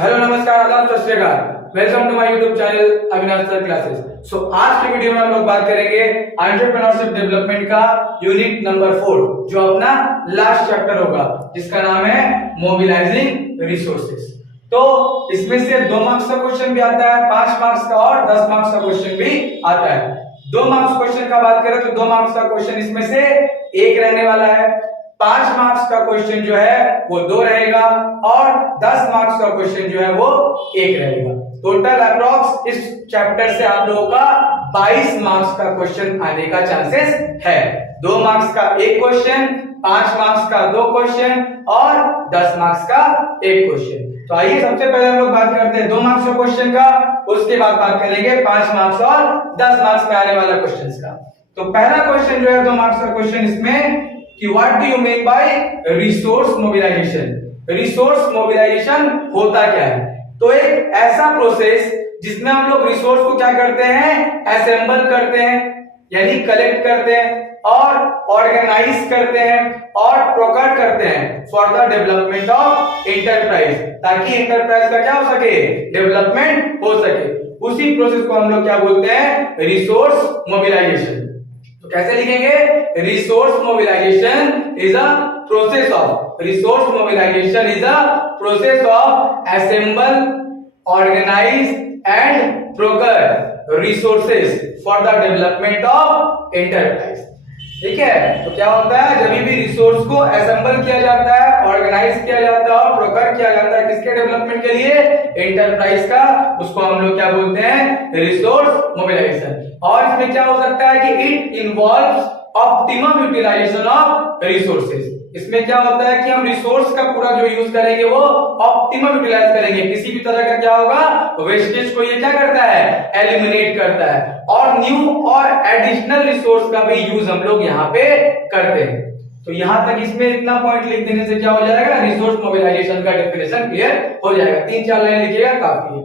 Hello नमस्कार आदाब Sat Sri Akal. Welcome to my YouTube channel Avinash sir classes. आज की वीडियो में हम लोग बात करेंगे एंटरप्रेन्योरशिप डेवलपमेंट का यूनिट नंबर 4 जो अपना लास्ट चैप्टर होगा जिसका नाम है मोबिलाइजिंग रिसोर्सेज। तो इसमें से 2 मार्क्स का क्वेश्चन भी आता है, 5 मार्क्स का और 10 मार्क्स का क्वेश्चन भी आता है। 2 मार्क्स क्वेश्चन का बात करें तो 2 मार्क्स का क्वेश्चन इसमें से एक रहने वाला है, 5 मार्क्स का क्वेश्चन जो है वो 2 रहेगा और 10 मार्क्स का क्वेश्चन जो है वो 1 रहेगा। टोटल अप्रॉक्स इस चैप्टर से आप लोगों का 22 मार्क्स का क्वेश्चन आने का चांसेस है। 2 मार्क्स का 1 क्वेश्चन, 5 मार्क्स का 2 क्वेश्चन और 10 मार्क्स का 1 क्वेश्चन। तो आइए सबसे पहले हम लोग बात करते हैं 2 मार्क्स का क्वेश्चन का, उसके बाद बात करेंगे 5 मार्क्स और 10 मार्क्स में आने वाला क्वेश्चन का। तो पहला क्वेश्चन जो है 2 मार्क्स का क्वेश्चन इसमें कि what do you mean by resource mobilisation. Resource mobilisation होता क्या है? तो एक ऐसा प्रोसेस जिसमें हम लोग रिसोर्स को क्या करते हैं, असेंबल करते हैं यानी कलेक्ट करते हैं और ऑर्गेनाइज करते हैं और प्रोक्योर करते हैं for the development of enterprise, ताकि एंटरप्राइज का क्या हो सके, डेवलपमेंट हो सके। उसी प्रोसेस को हम लोग क्या बोलते हैं, रिसोर्स मोबिलाइजेशन। तो कैसे लिखेंगे, resource mobilisation is a process of, resource mobilisation is a process of assemble, organise and procure resources for the development of enterprise. ठीक है, तो क्या होता है, जब भी रिसोर्स को असेंबल किया जाता है, ऑर्गेनाइज किया जाता है और प्रोक्योर किया जाता है किसके डेवलपमेंट के लिए, एंटरप्राइज का, उसको हम लोग क्या बोलते हैं, रिसोर्स मोबिलाइजेशन। और इसमें क्या हो सकता है कि it involves optimum utilisation of resources. इसमें क्या होता है कि हम रिसोर्स का पूरा जो यूज करेंगे वो ऑप्टिमम यूटिलाइज करेंगे, किसी भी तरह का क्या होगा, वेस्टेज को ये क्या करता है, एलिमिनेट करता है और न्यू और एडिशनल रिसोर्स का भी यूज हम लोग यहाँ पे करते हैं। तो यहां तक इसमें इतना पॉइंट लिख देने से क्या हो जाएगा, रिसोर्स मोबिलाइजेशन का डेफिनेशन क्लियर हो जाएगा। 3-4 लाइन लिखिएगा काफी है।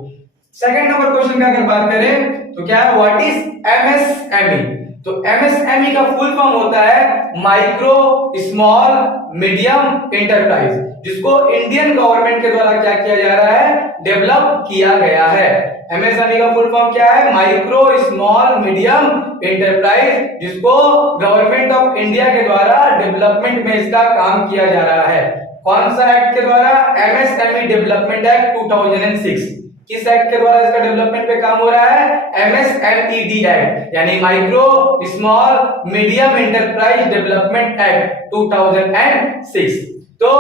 सेकंड नंबर क्वेश्चन का अगर बात करें तो क्या है, व्हाट इज एमएसएमई। तो एमएसएमई का फुल फॉर्म होता है माइक्रो स्मॉल मीडियम एंटरप्राइज, जिसको इंडियन गवर्नमेंट के द्वारा क्या किया जा रहा है, डेवलप किया गया है। एमएसएमई का फुल फॉर्म क्या है, माइक्रो स्मॉल मीडियम एंटरप्राइज, जिसको गवर्नमेंट ऑफ इंडिया के द्वारा डेवलपमेंट में इसका काम किया जा रहा है। कौन सा एक्ट के द्वारा, एमएसएमई डेवलपमेंट एक्ट 2006। किस एक्ट के द्वारा इसका डेवलपमेंट पे काम हो रहा है, एमएसएमईडी एक्ट यानी micro small medium enterprise development act 2006। तो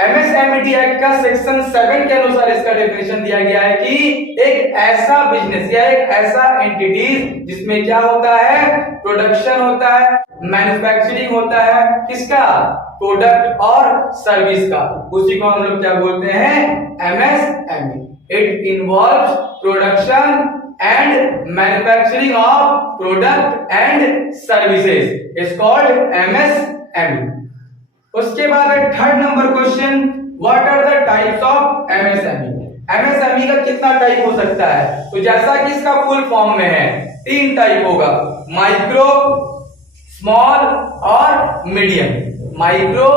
एमएसएमईडी एक्ट का सेक्शन 7 के अनुसार इसका डेफिनेशन दिया गया है कि एक ऐसा बिजनेस या एक ऐसा एंटिटी जिसमें क्या होता है, प्रोडक्शन होता है, मैन्युफैक्चरिंग होता है, किसका, प्रोडक्ट और सर्विस का, उसी को हम लोग क्या बोलते हैं, MSME. It involves production and manufacturing of product and services. It's called MSME. उसके बाद है third number question, what are the types of MSME. MSME का कितना टाइप हो सकता है, तो जैसा कि इसका फुल फॉर्म में है 3 टाइप होगा, माइक्रो, स्मॉल और मीडियम। माइक्रो,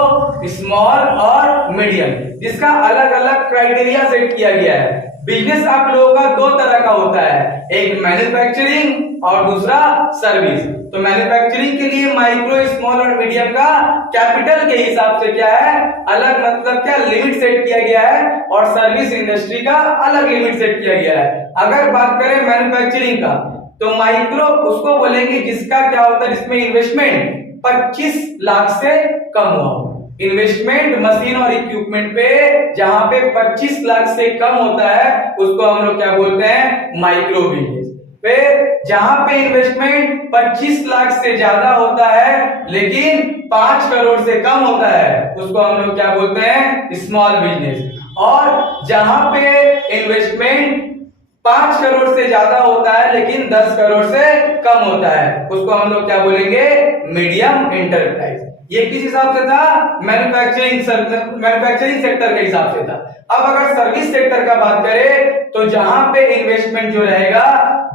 स्मॉल और मीडियम, जिसका अलग अलग क्राइटेरिया सेट किया गया है। बिजनेस आप लोगों का 2 तरह का होता है, एक मैन्युफैक्चरिंग और दूसरा सर्विस। तो मैन्युफैक्चरिंग के लिए माइक्रो, स्मॉल और मीडियम का कैपिटल के हिसाब से क्या है, अलग मतलब क्या लिमिट सेट किया गया है और सर्विस इंडस्ट्री का अलग लिमिट सेट किया गया है। अगर बात करें मैन्युफैक्चरिंग का तो माइक्रो उसको बोलेंगे जिसका क्या होता है, जिसमें इन्वेस्टमेंट 25 लाख से कम हुआ। इन्वेस्टमेंट मशीन और इक्विपमेंट पे जहां पे 25 लाख से कम होता है उसको हम लोग क्या बोलते हैं, माइक्रो बिजनेस। फिर जहां पे इन्वेस्टमेंट 25 लाख से ज्यादा होता है लेकिन 5 करोड़ से कम होता है उसको हम लोग क्या बोलते हैं, स्मॉल बिजनेस। और जहां पे इन्वेस्टमेंट 5 करोड़ से ज्यादा होता है लेकिन 10 करोड़ से कम होता है उसको हम लोग क्या बोलेंगे, मीडियम एंटरप्राइज। ये किस हिसाब से था, मैन्युफैक्चरिंग सेक्टर के हिसाब से था। अब अगर सर्विस सेक्टर का बात करें तो जहां पे इन्वेस्टमेंट जो रहेगा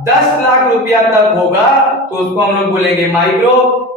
10 लाख रुपया तक होगा तो उसको हम लोग बोलेंगे माइक्रो।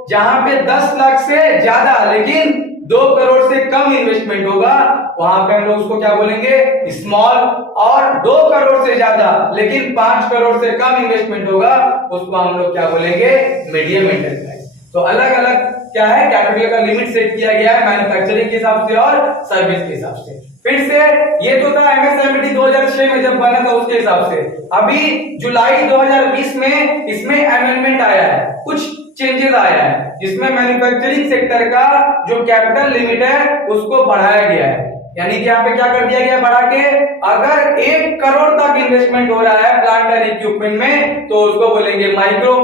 जहां पे 10 लाख से ज्यादा लेकिन 2 करोड़ से कम इन्वेस्टमेंट होगा वहां पे हम लोग उसको क्या बोलेंगे, स्मॉल। और 2 करोड़ से ज्यादा लेकिन 5 करोड़ से कम इन्वेस्टमेंट होगा उसको हम लोग क्या बोलेंगे, मीडियम एंटरप्राइज। तो अलग अलग क्या है, कैपिटल का लिमिट सेट किया गया है मैन्युफैक्चरिंग के हिसाब से और सर्विस के हिसाब से। फिर से ये तो था एमएसएमई 2006 में जब बना था उसके हिसाब से। अभी जुलाई 2020 में इसमें अमेंडमेंट आया है, कुछ चेंजेस आया है जिसमें मैन्युफैक्चरिंग सेक्टर का जो कैपिटल लिमिट है उसको बढ़ाया गया है। यानी कि यहाँ पे क्या कर दिया गया बढ़ा के, अगर 1 करोड़ तक इन्वेस्टमेंट हो रहा है प्लांट एंड इक्विपमेंट में तो उसको बोलेंगे माइक्रो।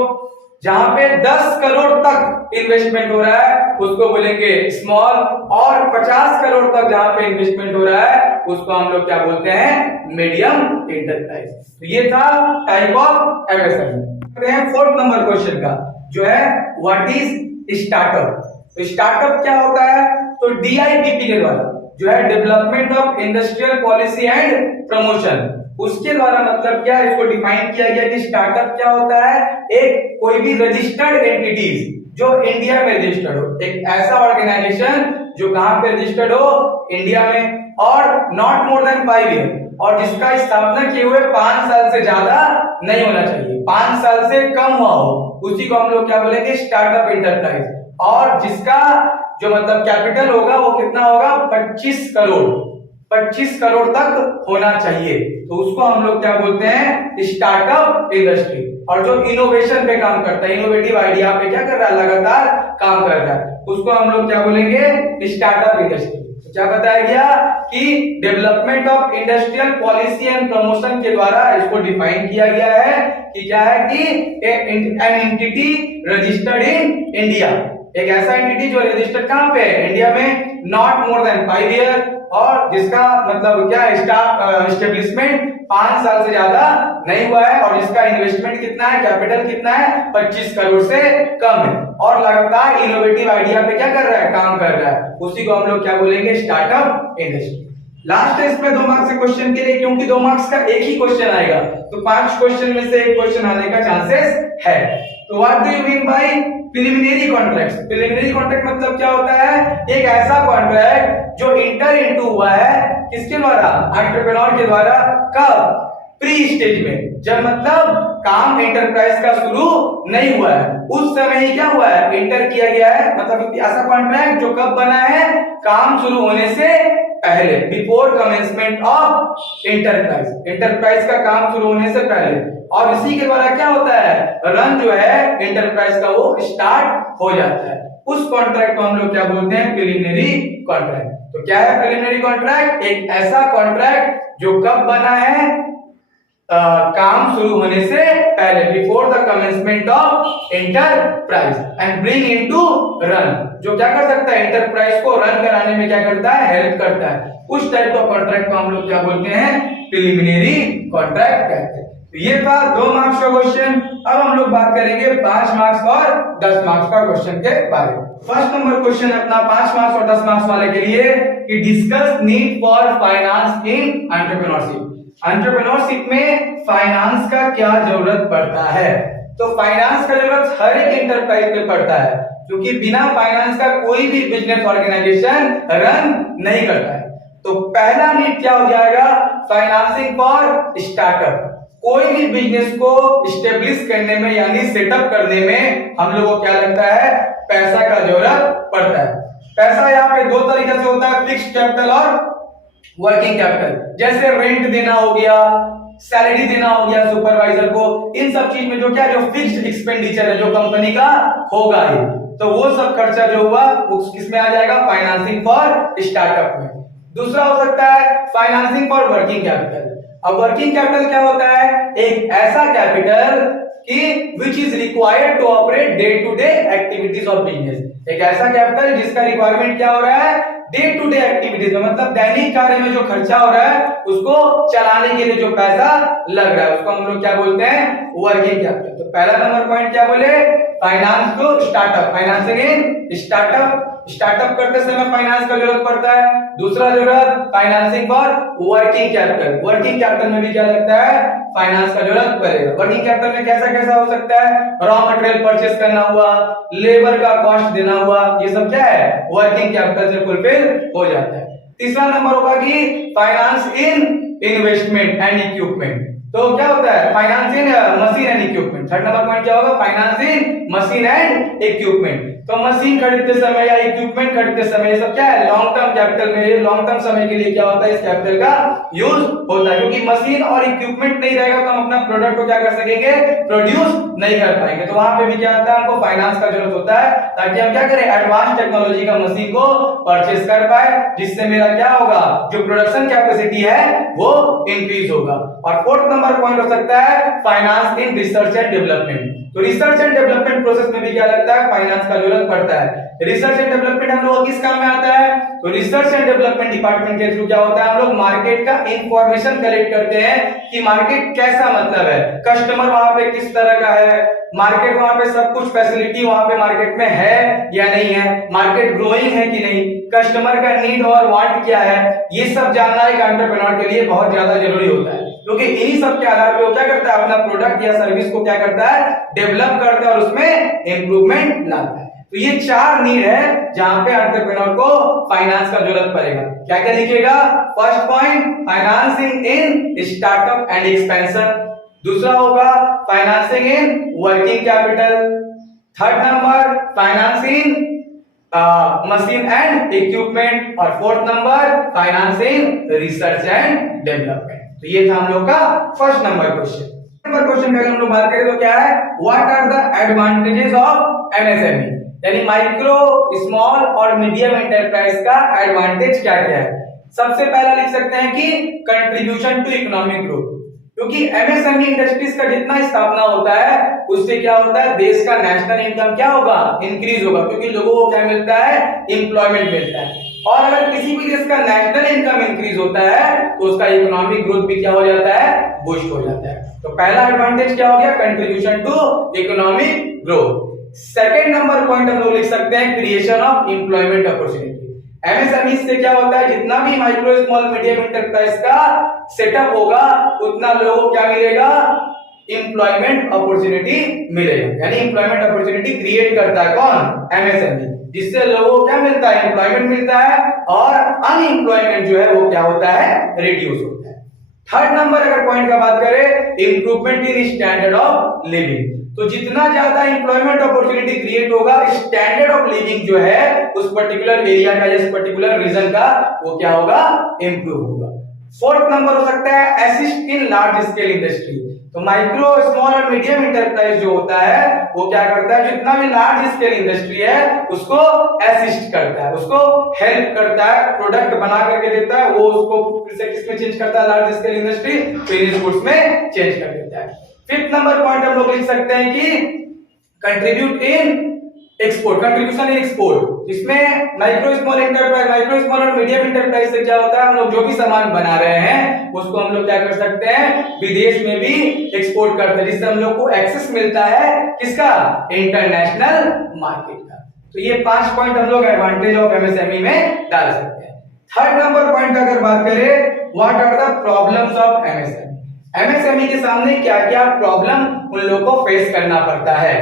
जहां पे 10 करोड़ तक इन्वेस्टमेंट हो रहा है उसको बोलेंगे स्मॉल। और 50 करोड़ तक जहां पे इन्वेस्टमेंट हो रहा है उसको हम लोग क्या बोलते हैं, मीडियम एंटरप्राइज। तो ये था type of MSME. 4th number question का जो है व्हाट इज स्टार्टअप। तो स्टार्टअप क्या होता है, तो डीआईपीपी के द्वारा जो है development of industrial policy and promotion, उसके द्वारा मतलब क्या है इसको डिफाइन किया गया कि स्टार्टअप क्या होता है, एक कोई भी रजिस्टर्ड एंटिटीज जो इंडिया में रजिस्टर्ड हो, एक ऐसा ऑर्गेनाइजेशन जो कहां पे रजिस्टर्ड हो, इंडिया में, और नॉट मोर देन 5 ईयर, और जिसका स्थापना किए हुए 5 साल से ज्यादा नहीं होना चाहिए, 5 साल से कम हुआ हो, उसी को हम लोग क्या बोलेंगे, स्टार्टअप एंटरप्राइज। और जिसका जो मतलब कैपिटल होगा वो कितना होगा, 25 करोड़ तक होना चाहिए, तो उसको हम लोग क्या बोलते हैं, स्टार्टअप इंडस्ट्री। और जो इनोवेशन पे काम करता है, इनोवेटिव आइडिया पे क्या कर रहा है, लगातार काम कर रहा है, उसको हम लोग क्या बोलेंगे, स्टार्टअप इंडस्ट्री। तो क्या बताया गया कि development of industrial policy and promotion के द्वारा इसको डिफाइन किया गया है कि क्या है कि an entity registered in India, एक ऐसा एंटिटी जो रजिस्टर्ड कहां पे है, इंडिया में, नॉट मोर देन 5 ईयर, और जिसका मतलब क्या है, स्टाफ एस्टेब्लिशमेंट 5 साल से ज्यादा नहीं हुआ है, और जिसका इन्वेस्टमेंट कितना है, कैपिटल कितना है, 25 करोड़ से कम है, और लगातार इनोवेटिव आइडिया पे क्या कर रहा है, काम कर रहा है, उसी को हम लोग क्या बोलेंगे, स्टार्टअप इंडस्ट्री। लास्ट है इसमें 2 मार्क्स के क्वेश्चन के लिए, क्योंकि 2 मार्क्स का एक ही क्वेश्चन आएगा तो 5 क्वेश्चन में से एक क्वेश्चन आने का चांसेस है। तो what do you mean bye preliminary contract. Preliminary contract मतलब क्या होता है, एक ऐसा कॉन्ट्रैक्ट जो इंटर इनटू हुआ है किसके द्वारा, एंटरप्रेन्योर के द्वारा, कब, प्री स्टेज में, जब मतलब काम एंटरप्राइज का शुरू नहीं हुआ है, उस समय ही क्या हुआ है, इंटर किया गया है। मतलब ऐसा कॉन्ट्रैक्ट जो कब बना है, काम शुरू होने से पहले, before commencement of enterprise, enterprise का काम शुरू होने से पहले, और इसी के द्वारा क्या होता है, रन जो है एंटरप्राइज का वो स्टार्ट हो जाता है। उस कॉन्ट्रैक्ट को हम लोग क्या बोलते हैं, प्रिलिमिनरी कॉन्ट्रैक्ट। तो क्या है प्रिलिमिनरी कॉन्ट्रैक्ट, एक ऐसा कॉन्ट्रैक्ट जो कब बना है, काम शुरू होने से पहले, before the commencement of enterprise, and bring into run, जो क्या कर सकता है, एंटरप्राइज को रन कराने में क्या करता है, हेल्प करता है। उस टाइप का कॉन्ट्रैक्ट को हम लोग क्या बोलते हैं, प्रिलिमिनरी कॉन्ट्रैक्ट कहते हैं। तो ये था 2 मार्क्स का क्वेश्चन। अब हम लोग बात करेंगे 5 मार्क्स और 10 मार्क्स का क्वेश्चन के बारे में। फर्स्ट नंबर क्वेश्चन अपना 5 मार्क्स और 10 मार्क्स वाले के लिए कि discuss need for finance in entrepreneurship. Entrepreneurship में फाइनेंस का क्या जरूरत पड़ता है। तो फाइनेंस का जरूरत हर एक एंटरप्राइज पे पड़ता है, क्योंकि बिना फाइनेंस का कोई भी बिजनेस ऑर्गेनाइजेशन रन नहीं करता है। तो पहला नीड क्या हो जाएगा, फाइनेंसिंग फॉर स्टार्टअप। कोई भी बिजनेस को स्टेब्लिश करने में यानी सेटअप करने में हम लोगों को क्या लगता है, पैसा का जरूरत पड़ता है। पैसा यहाँ पे 2 तरीके से होता है, फिक्स्ड कैपिटल और वर्किंग कैपिटल। जैसे रेंट देना हो गया, सैलरी देना हो गया सुपरवाइजर को, इन सब चीज में जो क्या, जो फिक्स्ड एक्सपेंडिचर है जो कंपनी का होगा ही, तो वो सब खर्चा जो हुआ वो किसमें आ जाएगा, फाइनेंसिंग फॉर स्टार्टअप में। दूसरा हो सकता है फाइनेंसिंग फॉर वर्किंग कैपिटल। अब वर्किंग कैपिटल क्या होता है, एक ऐसा कैपिटल कि which is required to operate day to day activities of business. एक ऐसा कैपिटल जिसका रिक्वायरमेंट क्या हो रहा है, डे टू डे एक्टिविटीज में, मतलब दैनिक कार्य में जो खर्चा हो रहा है उसको चलाने के लिए जो पैसा लग रहा है उसको हम लोग क्या बोलते हैं, वर्किंग कैपिटल। तो पहला नंबर पॉइंट क्या बोले, finance to startup, financing in startup. Startup करते समय फाइनेंस का जरूरत पड़ता है। दूसरा जरूरत financing for working capital. Working capital में भी क्या लगता है, फाइनेंस का जरूरत पड़ेगा। वर्किंग कैपिटल में कैसा कैसा हो सकता है, रॉ मटेरियल परचेस करना हुआ, लेबर का कॉस्ट देना हुआ, ये सब क्या है, वर्किंग कैपिटल से फुलफिल हो जाता है। तीसरा नंबर होगा कि finance in investment and equipment. तो क्या होता है finance in machine and equipment. Third number point क्या होगा finance in machine and equipment. तो मशीन खरीदते समय या इक्विपमेंट खरीदते समय ये सब क्या है लॉन्ग टर्म कैपिटल में, ये लॉन्ग टर्म समय के लिए क्या होता है इस कैपिटल का यूज होता है, क्योंकि मशीन और इक्विपमेंट नहीं रहेगा तो हम अपना प्रोडक्ट को क्या कर सकेंगे प्रोड्यूस नहीं कर पाएंगे। तो वहां पे भी क्या होता है हमको फाइनेंस का जरूरत होता है ताकि हम क्या करें एडवांस टेक्नोलॉजी का मशीन को परचेस कर पाए, जिससे मेरा क्या होगा जो प्रोडक्शन कैपेसिटी है वो इंक्रीज होगा। और फोर्थ नंबर पॉइंट हो सकता है finance in research and development. तो रिसर्च एंड डेवलपमेंट प्रोसेस में भी क्या लगता है फाइनेंस का जरूरत पड़ता है। रिसर्च एंड डेवलपमेंट हम लोग किस काम में आता है, तो रिसर्च एंड डेवलपमेंट डिपार्टमेंट के थ्रू क्या होता है हम लोग मार्केट का इंफॉर्मेशन कलेक्ट करते हैं कि मार्केट कैसा मतलब है, कस्टमर वहां पे किस तरह का है, मार्केट वहां पे सब कुछ फैसिलिटी वहां पे मार्केट में है या नहीं है, मार्केट ग्रोइंग है कि नहीं, कस्टमर का नीड और वांट क्या है, ये सब जानना एक एंटरप्रेन्योर के लिए बहुत ज्यादा जरूरी होता है, क्योंकि इन्हीं सब के आधार पे वो क्या करता है अपना प्रोडक्ट या सर्विस को क्या करता है डेवलप करता है और उसमें इंप्रूवमेंट लाता है। तो ये चार नीड है जहां पे एंटरप्रेन्योर को फाइनेंस का जरूरत पड़ेगा। क्या क्या लिखिएगा, first point financing in startup and expansion, दूसरा होगा financing in working capital, third number financing machine and equipment, और fourth number financing research and development. तो ये था हम लोग का first number question. Number question में अगर हम लोग बात करें तो क्या है what are the advantages of MSME, यानी माइक्रो स्मॉल और मीडियम एंटरप्राइज का एडवांटेज क्या क्या है। सबसे पहला लिख सकते हैं कि कंट्रीब्यूशन टू इकोनॉमिक ग्रोथ, क्योंकि एमएसएमई इंडस्ट्रीज का जितना स्थापना होता है उससे क्या होता है देश का नेशनल इनकम क्या होगा इंक्रीज होगा, क्योंकि लोगों को क्या मिलता है एम्प्लॉयमेंट मिलता है, और अगर किसी भी देश का नेशनल इनकम इंक्रीज होता है तो उसका इकोनॉमिक ग्रोथ भी क्या हो जाता है बूस्ट हो जाता है। तो पहला एडवांटेज क्या हो गया contribution to economic growth. Second number point हम लोग लिख सकते हैं creation of employment opportunity. MSME से क्या होता है जितना भी माइक्रो स्मॉल मीडियम एंटरप्राइज का सेटअप होगा उतना लोगों को क्या मिलेगा एम्प्लॉयमेंट अपॉर्चुनिटी मिलेगा, यानी एम्प्लॉयमेंट अपॉर्चुनिटी क्रिएट करता है कौन एमएसएमई, जिससे लोगों को क्या मिलता है एम्प्लॉयमेंट मिलता है और अनएम्प्लॉयमेंट जो है वो क्या होता है रिड्यूस होता है। थर्ड नंबर अगर पॉइंट का बात करें improvement in standard of living, तो जितना ज्यादा एम्प्लॉयमेंट अपॉर्चुनिटी क्रिएट होगा स्टैंडर्ड ऑफ लिविंग जो है उस पर्टिकुलर एरिया का या पर्टिकुलर रीजन का वो क्या होगा इंप्रूव होगा। फोर्थ नंबर हो सकता है assist in large scale industry, तो माइक्रो स्मॉल और मीडियम इंटरप्राइज जो होता है वो क्या करता है जितना भी लार्ज स्केल इंडस्ट्री है उसको असिस्ट करता है, उसको हेल्प करता है, प्रोडक्ट बना करके देता है, वो उसको फिर से किसमें चेंज करता है large scale industry finish goods में चेंज कर देता है। फिफ्थ नंबर पॉइंट हम लोग लिख सकते हैं कि contribute in export, contribution in export, इसमें micro small enterprise micro small और मीडियम एंटरप्राइज से क्या होता है हम लोग जो भी सामान बना रहे हैं उसको हम लोग क्या कर सकते हैं विदेश में भी एक्सपोर्ट करते हैं, जिससे हम लोग को एक्सेस मिलता है किसका इंटरनेशनल मार्केट का। तो ये 5 पॉइंट हम लोग एडवांटेज ऑफ एमएसएमई में डाल सकते हैं। थर्ड नंबर पॉइंट अगर बात करें what are the problems of MSME, MSME के सामने क्या क्या प्रॉब्लम उन लोगों को फेस करना पड़ता है।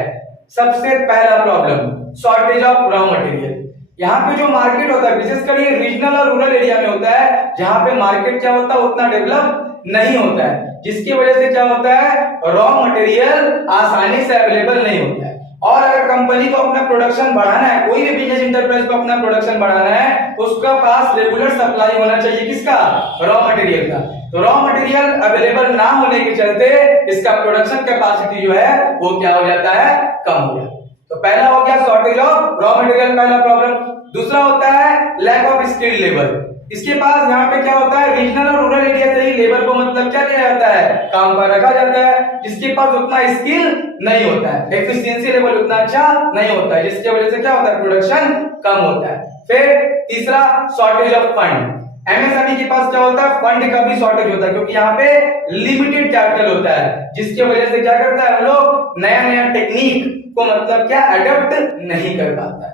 सबसे पहला problem shortage of raw material, यहाँ पे जो मार्केट होता है विशेषकर ये रीजनल और रूरल एरिया में होता है जहाँ पे मार्केट क्या होता है उतना डेवलप नहीं होता है, जिसकी वजह से क्या होता है रॉ मटेरियल आसानी से अवेलेबल नहीं होता है। और अगर कंपनी को अपना प्रोडक्शन बढ़ाना है, कोई भी बिजनेस इंटरप्राइज को अपना प्रोडक्शन बढ़ाना है तो उसका पास रेगुलर सप्लाई होना चाहिए किसका रॉ मटेरियल का, तो रॉ मटेरियल अवेलेबल ना होने के चलते इसका प्रोडक्शन कैपेसिटी जो है वो क्या हो जाता है कम हो जाता है। तो पहला हो गया शॉर्टेज ऑफ रॉ मटेरियल पहला प्रॉब्लम। दूसरा होता है लैक ऑफ स्किल्ड लेबर, इसके पास यहाँ पे क्या होता है रीजनल और रूरल एरिया से ही लेबर को मतलब क्या किया जाता है काम पर रखा जाता है, जिसके पास उतना स्किल नहीं होता है, एफिशिएंसी लेवल उतना अच्छा नहीं होता है, जिसकी वजह से क्या होता है प्रोडक्शन कम होता है। फिर तीसरा शॉर्टेज ऑफ फंड, एमएसएमई के पास क्या होता है फंड का भी शॉर्टेज होता है, क्योंकि यहाँ पे लिमिटेड कैपिटल होता है, जिसकी वजह से क्या करता है हम लोग नया नया टेक्निक को मतलब क्या अडॉप्ट नहीं कर पाता है।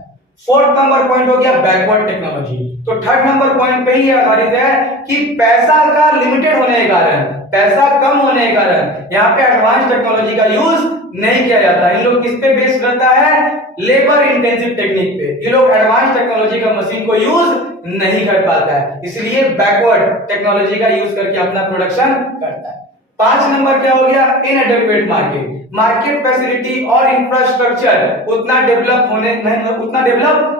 फोर्थ नंबर पॉइंट हो गया बैकवर्ड टेक्नोलॉजी। तो थर्ड नंबर पॉइंट पे ही आधारित है कि पैसा का लिमिटेड होने के कारण, पैसा कम होने के कारण यहाँ पे एडवांस टेक्नोलॉजी का यूज नहीं किया जाता। इन लोग किस पे बेस्ड रहता है? लेबर इंटेंसिव टेक्निक पे। ये लोग एडवांस टेक्नोलॉजी का मशीन को यूज नहीं कर पाता है, इसलिए बैकवर्ड टेक्नोलॉजी का यूज करके अपना प्रोडक्शन करता है। 5 नंबर क्या हो गया? Inadequate market. मार्केट फैसिलिटी और इंफ्रास्ट्रक्चर उतना डेवलप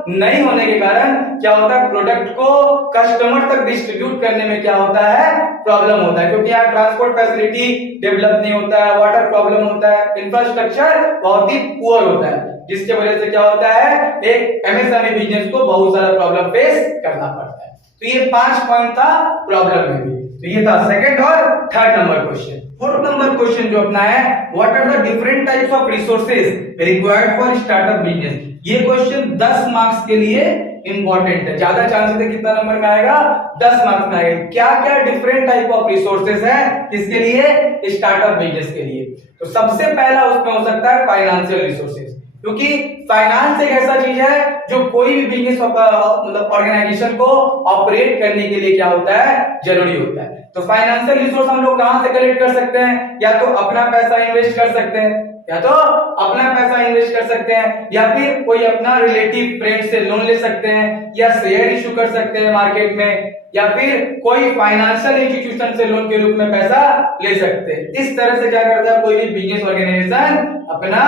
नहीं होने के कारण क्या होता है, प्रोडक्ट को कस्टमर तक डिस्ट्रीब्यूट करने में क्या होता है, प्रॉब्लम होता है, क्योंकि यहाँ ट्रांसपोर्ट फैसिलिटी डेवलप नहीं होता है, वाटर प्रॉब्लम होता है, इंफ्रास्ट्रक्चर बहुत ही पुअर होता है, जिसके वजह से क्या होता है, एक एमएसएमई बिजनेस को बहुत सारा प्रॉब्लम फेस करना पड़ता है। तो ये 5 पॉइंट था प्रॉब्लम में भी। तो ये था सेकंड और थर्ड number question. Fourth number question जो अपना है, what are the different types of resources required for startup business. ये क्वेश्चन 10 मार्क्स के लिए इंपॉर्टेंट है। ज्यादा चांसेस है कितना नंबर में आएगा, 10 मार्क्स में आएगा। क्या क्या डिफरेंट टाइप ऑफ रिसोर्सेज है किसके लिए, स्टार्टअप बिजनेस के लिए। तो सबसे पहला उसमें हो सकता है फाइनेंशियल रिसोर्सेज, क्योंकि फाइनेंस एक ऐसा चीज है जो कोई भी बिजनेस मतलब ऑर्गेनाइजेशन को ऑपरेट करने के लिए क्या होता है, जरूरी होता है। तो फाइनेंशियल रिसोर्स हम लोग कहां से कलेक्ट कर सकते हैं? या तो अपना पैसा इन्वेस्ट कर सकते हैं, या फिर कोई अपना रिलेटिव फ्रेंड से लोन ले सकते हैं, या शेयर इशू कर सकते हैं मार्केट में, या फिर कोई फाइनेंशियल इंस्टीट्यूशन से लोन के रूप में पैसा ले सकते हैं। इस तरह से क्या करता है, कोई भी बिजनेस ऑर्गेनाइजेशन अपना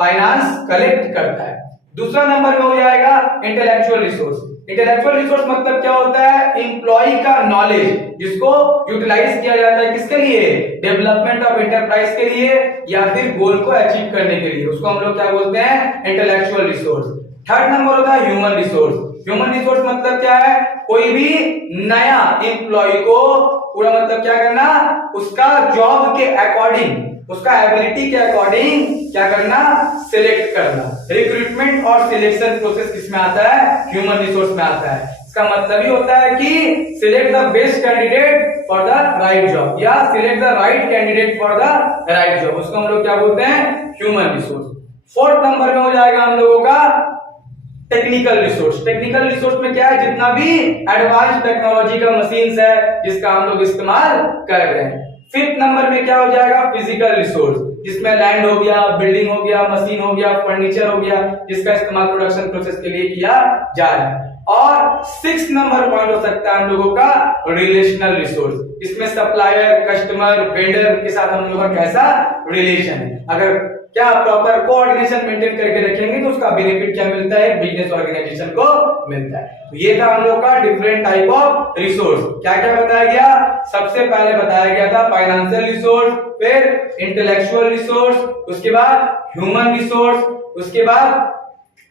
फाइनेंस कलेक्ट करता है। दूसरा नंबर में हो जाएगा इंटेलेक्चुअल रिसोर्स। इंटेलेक्चुअल रिसोर्स मतलब क्या होता है, एम्प्लॉय का नॉलेज, जिसको यूटिलाइज किया जाता है किसके लिए, डेवलपमेंट ऑफ एंटरप्राइज के लिए, या फिर गोल को अचीव करने के लिए, उसको हम लोग क्या बोलते हैं, इंटेलेक्चुअल रिसोर्स। थर्ड नंबर होता है ह्यूमन रिसोर्स। ह्यूमन रिसोर्स मतलब क्या है, कोई भी नया एम्प्लॉय को पूरा मतलब क्या करना, उसका जॉब के अकॉर्डिंग, उसका एबिलिटी के अकॉर्डिंग क्या करना, सिलेक्ट करना। रिक्रूटमेंट और सिलेक्शन प्रोसेस किसमें आता है, ह्यूमन रिसोर्स में आता है। इसका मतलब ही होता है कि select the best candidate for the right job, या select the right candidate for the right job, उसको हम लोग क्या बोलते हैं, ह्यूमन रिसोर्स। फोर्थ नंबर में हो जाएगा हम लोगों का टेक्निकल रिसोर्स। टेक्निकल रिसोर्स में क्या है, जितना भी एडवांस टेक्नोलॉजी का मशीन्स है जिसका हम लोग इस्तेमाल कर रहे हैं। फिफ्थ नंबर में क्या हो जाएगा, फिजिकल रिसोर्स, जिसमें लैंड हो गया, बिल्डिंग हो गया, मशीन हो गया, फर्नीचर हो गया, जिसका इस्तेमाल प्रोडक्शन प्रोसेस के लिए किया जा रहा है। और 6 नंबर पॉइंट हो सकता है हम लोगों का रिलेशनल रिसोर्स, इसमें सप्लायर, कस्टमर, वेंडर के साथ हम लोगों का कैसा रिलेशन है। अगर क्या प्रॉपर कोऑर्डिनेशन मेंटेन करके रखेंगे तो उसका बेनिफिट क्या मिलता है, बिजनेस ऑर्गेनाइजेशन को मिलता है। तो ये था हम लोग का डिफरेंट टाइप ऑफ रिसोर्स। क्या क्या बताया गया, सबसे पहले बताया गया था फाइनेंशियल रिसोर्स, फिर इंटेलेक्चुअल रिसोर्स, उसके बाद ह्यूमन रिसोर्स, उसके बाद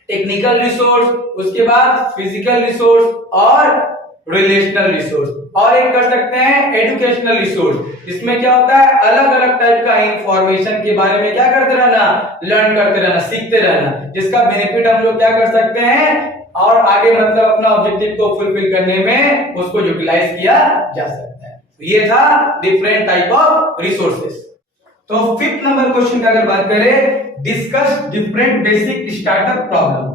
टेक्निकल रिसोर्स, उसके बाद फिजिकल रिसोर्स और रिलेशनल रिसोर्स। और एक कर सकते हैं एजुकेशनल रिसोर्स, जिसमें क्या होता है, अलग अलग टाइप का इंफॉर्मेशन के बारे में क्या करते रहना, लर्न करते रहना, सीखते रहना, जिसका बेनिफिट हम लोग क्या कर सकते हैं और आगे मतलब अपना ऑब्जेक्टिव को फुलफिल करने में उसको यूटिलाइज किया जा सकता है। तो ये था डिफरेंट टाइप ऑफ रिसोर्सेस। तो फिफ्थ नंबर क्वेश्चन की अगर बात करें, discuss different basic startup problem.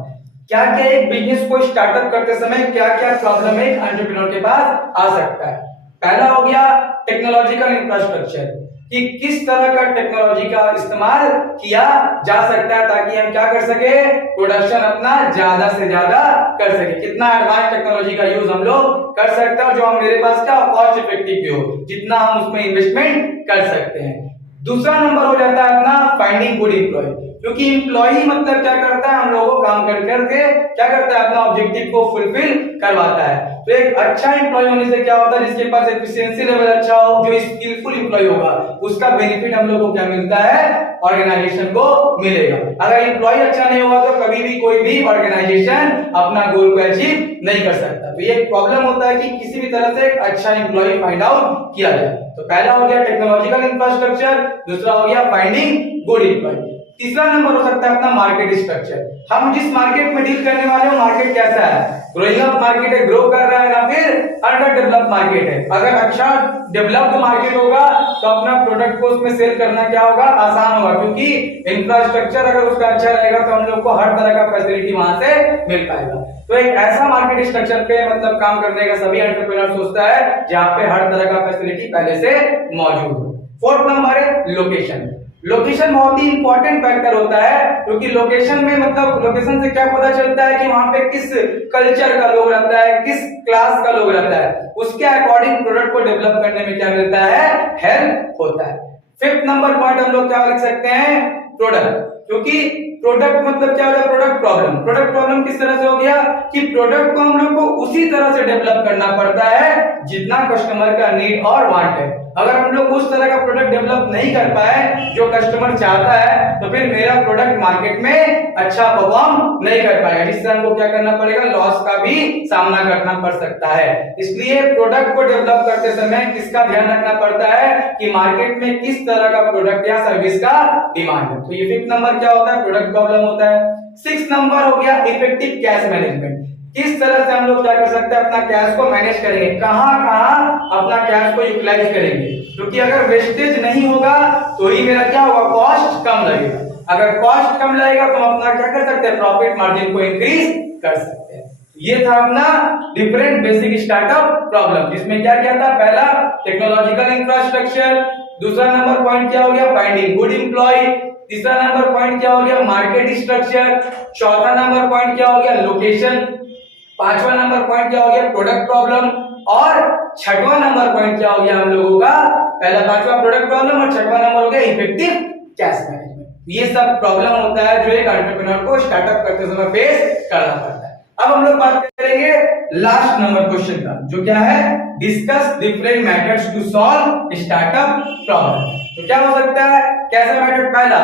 क्या क्या एक बिजनेस को स्टार्टअप करते समय क्या क्या प्रॉब्लम एक एंटरप्रेन्योर के पास आ सकता है। पहला हो गया टेक्नोलॉजिकल इंफ्रास्ट्रक्चर, कि किस तरह का टेक्नोलॉजी का इस्तेमाल किया जा सकता है ताकि हम क्या कर सके, प्रोडक्शन अपना ज्यादा से ज्यादा कर सके। कितना एडवांस टेक्नोलॉजी का यूज हम लोग कर सकते हैं जो हम मेरे पास क्या कॉस्ट इफेक्टिव भी हो, जितना हम उसमें इन्वेस्टमेंट कर सकते हैं। दूसरा नंबर हो जाता है अपना फाइंडिंग गुड एम्प्लॉय, क्योंकि एम्प्लॉय मतलब क्या करता है, हम लोगों को काम कर करके क्या करता है, अपना ऑब्जेक्टिव को फुलफिल करवाता है। तो एक अच्छा एम्प्लॉय होने से क्या होता है, जिसके पास एफिशिएंसी लेवल अच्छा हो, जो स्किलफुल एम्प्लॉय होगा, उसका बेनिफिट हम लोगों को क्या मिलता है, ऑर्गेनाइजेशन को मिलेगा। अगर एम्प्लॉय अच्छा नहीं होगा तो कभी भी कोई भी ऑर्गेनाइजेशन अपना गोल को अचीव नहीं कर सकता। तो ये एक प्रॉब्लम होता है कि किसी भी तरह से एक अच्छा एम्प्लॉय फाइंड आउट किया जाए। तो पहला हो गया टेक्नोलॉजिकल इंफ्रास्ट्रक्चर, दूसरा हो गया फाइंडिंग गुड एम्प्लॉय। तीसरा नंबर हो सकता है अपना मार्केट स्ट्रक्चर, हम जिस मार्केट में डील करने वाले हो मार्केट कैसा है, ग्रोइंग अप मार्केट है, ग्रो कर रहा है, या फिर अंडर डेवलप मार्केट है। अगर अच्छा डेवलप्ड मार्केट होगा तो अपना प्रोडक्ट को उसमें सेल करना क्या होगा, आसान होगा, क्योंकि इंफ्रास्ट्रक्चर अगर उसका अच्छा रहेगा तो हम लोग को हर तरह का फैसिलिटी वहां से मिल पाएगा। तो एक ऐसा मार्केट स्ट्रक्चर पे मतलब काम करने का सभी एंटरप्रेन्योर सोचता है जहां पे हर तरह का फैसिलिटी पहले से मौजूद हो। फोर्थ नंबर है लोकेशन। लोकेशन बहुत ही इंपॉर्टेंट फैक्टर होता है, क्योंकि लोकेशन में मतलब लोकेशन से क्या पता चलता है कि वहां पे किस कल्चर का लोग रहता है, किस क्लास का लोग रहता है, उसके अकॉर्डिंग प्रोडक्ट को डेवलप करने में क्या मिलता है, हेल्प होता है। फिफ्थ नंबर पॉइंट हम लोग क्या लिख सकते हैं, प्रोडक्ट, क्योंकि प्रोडक्ट मतलब क्या होता है, प्रोडक्ट प्रॉब्लम। प्रोडक्ट प्रॉब्लम किस तरह से हो गया कि प्रोडक्ट को हम लोग को उसी तरह से डेवलप करना पड़ता है जितना कस्टमर का नीड और वांट है। अगर हम लोग उस तरह का प्रोडक्ट डेवलप नहीं कर पाए जो कस्टमर चाहता है तो फिर मेरा प्रोडक्ट मार्केट में अच्छा परफॉर्म नहीं कर पाएगा, जिससे हमको क्या करना पड़ेगा, लॉस का भी सामना करना पड़ सकता है। इसलिए प्रोडक्ट को डेवलप करते समय किसका ध्यान रखना पड़ता है कि मार्केट में किस तरह का प्रोडक्ट या सर्विस का डिमांड है। तो ये फिफ्थ नंबर क्या होता है, प्रोडक्ट प्रॉब्लम होता है। सिक्स नंबर हो गया इफेक्टिव कैश मैनेजमेंट। किस तरह से हम लोग क्या कर सकते हैं, अपना कैश को मैनेज करेंगे, कहां कहां अपना कैश को यूटिलाइज करेंगे, क्योंकि अगर वेस्टेज नहीं होगा तो ही मेरा क्या होगा, कॉस्ट कम लगेगा। अगर कॉस्ट कम लगेगा तो हम अपना क्या कर सकते हैं, प्रॉफिट मार्जिन को इंक्रीज कर सकते हैं। ये था अपना डिफरेंट बेसिक स्टार्टअप प्रॉब्लम, जिसमें क्या क्या था, पहला टेक्नोलॉजिकल इंफ्रास्ट्रक्चर, दूसरा नंबर पॉइंट क्या हो गया, फाइंडिंग गुड एम्प्लॉय, तीसरा नंबर पॉइंट क्या हो गया, मार्केट स्ट्रक्चर, चौथा नंबर पॉइंट क्या हो गया, लोकेशन, पांचवा नंबर पॉइंट क्या हो गया, प्रोडक्ट प्रॉब्लम, और छठवां नंबर पॉइंट क्या हो गया हम लोगों का, पहला पांचवा प्रोडक्ट प्रॉब्लम और छठवां नंबर हो गया इफेक्टिव कैश मैनेजमेंट। ये सब प्रॉब्लम होता है जो एक एंटरप्रेन्योर को स्टार्टअप करते समय फेस करना पड़ता है। अब हम लोग बात करेंगे लास्ट नंबर क्वेश्चन का, जो क्या है, discuss different methods to solve startup problem. तो क्या हो सकता है, कैसा मेथड, पहला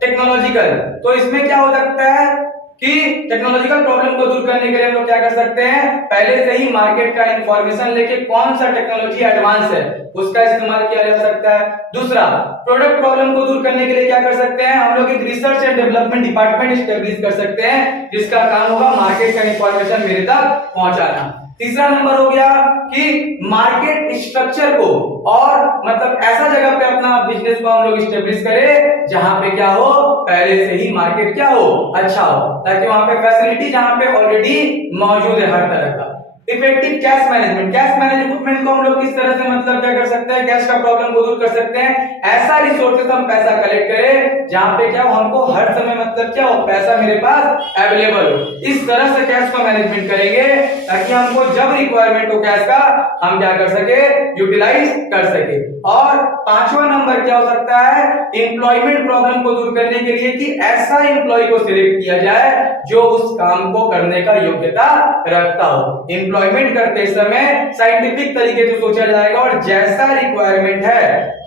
टेक्नोलॉजिकल, तो इसमें क्या हो सकता है कि टेक्नोलॉजिकल प्रॉब्लम को दूर करने के लिए हम लोग क्या कर सकते हैं, पहले से ही मार्केट का इंफॉर्मेशन लेके कौन सा टेक्नोलॉजी एडवांस है उसका इस्तेमाल किया जा सकता है। दूसरा, प्रोडक्ट प्रॉब्लम को दूर करने के लिए क्या कर सकते हैं, हम लोग एक research and development department establish कर सकते हैं, जिसका काम होगा मार्केट का इंफॉर्मेशन मेरे तक पहुंचाना। तीसरा नंबर हो गया कि मार्केट स्ट्रक्चर को और मतलब ऐसा जगह पे अपना बिजनेस को हम लोग स्टेब्लिश करें जहां पे क्या हो, पहले से ही मार्केट क्या हो, अच्छा हो, ताकि वहां पे फैसिलिटी जहां पे ऑलरेडी मौजूद है हर तरह का। Effective cash management, cash management को हम लोग किस तरह से मतलब क्या कर सकते हैं, कैश का प्रॉब्लम को दूर कर सकते हैं, ऐसा रिसोर्सेस हम पैसा कलेक्ट करें जहां पे क्या हो, हमको हर समय मतलब क्या हो, पैसा मेरे पास अवेलेबल हो। इस तरह से कैश का मैनेजमेंट करेंगे ताकि हमको जब रिक्वायरमेंट हो कैश का हम क्या कर सके, यूटिलाइज कर सके। और पांचवा नंबर क्या हो सकता है, एम्प्लॉयमेंट प्रॉब्लम को दूर करने के लिए कि ऐसा एम्प्लॉय को सिलेक्ट किया जाए जो उस काम को करने का योग्यता रखता हो। एम्प्लॉयमेंट करते समय साइंटिफिक तरीके से सोचा जाएगा और जैसा रिक्वायरमेंट है,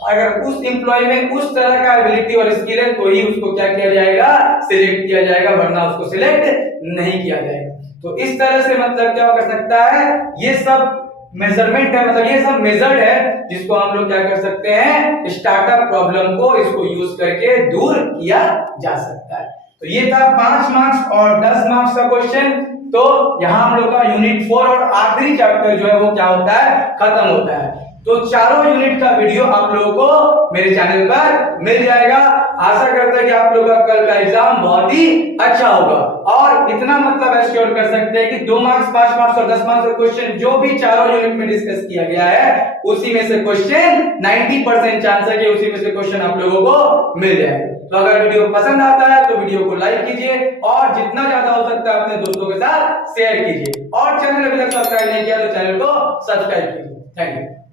अगर उस एम्प्लॉय में उस तरह का एबिलिटी और स्किल है तो ही उसको क्या किया जाएगा, सिलेक्ट किया जाएगा, वरना उसको सिलेक्ट नहीं किया जाएगा। तो इस तरह से मतलब क्या कर सकता है, ये सब मेजरमेंट है, मतलब ये सब मेजर्ड है जिसको हम लोग क्या कर सकते हैं, स्टार्टअप प्रॉब्लम को इसको यूज करके दूर किया जा सकता है। तो ये था 5 मार्क्स और 10 मार्क्स का क्वेश्चन। तो यहाँ हम लोग का यूनिट 4 और आखिरी चैप्टर जो है वो क्या होता है, खत्म होता है। तो चारों यूनिट का वीडियो आप लोगों को मेरे चैनल पर मिल जाएगा। आशा करता है कि आप लोगों का कल का एग्जाम बहुत ही अच्छा होगा, और इतना मतलब एश्योर कर सकते हैं कि 2 मार्क्स, 5 मार्क्स और 10 मार्क्स का क्वेश्चन जो भी चारों यूनिट में डिस्कस किया गया है उसी में से क्वेश्चन 90% चांस है कि उसी में से क्वेश्चन आप लोगों को मिल जाए। तो अगर वीडियो पसंद आता है तो वीडियो को लाइक कीजिए और जितना ज्यादा हो सकता है अपने दोस्तों के साथ शेयर कीजिए, और चैनल अभी तक सब्सक्राइब नहीं किया तो चैनल को सब्सक्राइब कीजिए। Thank you.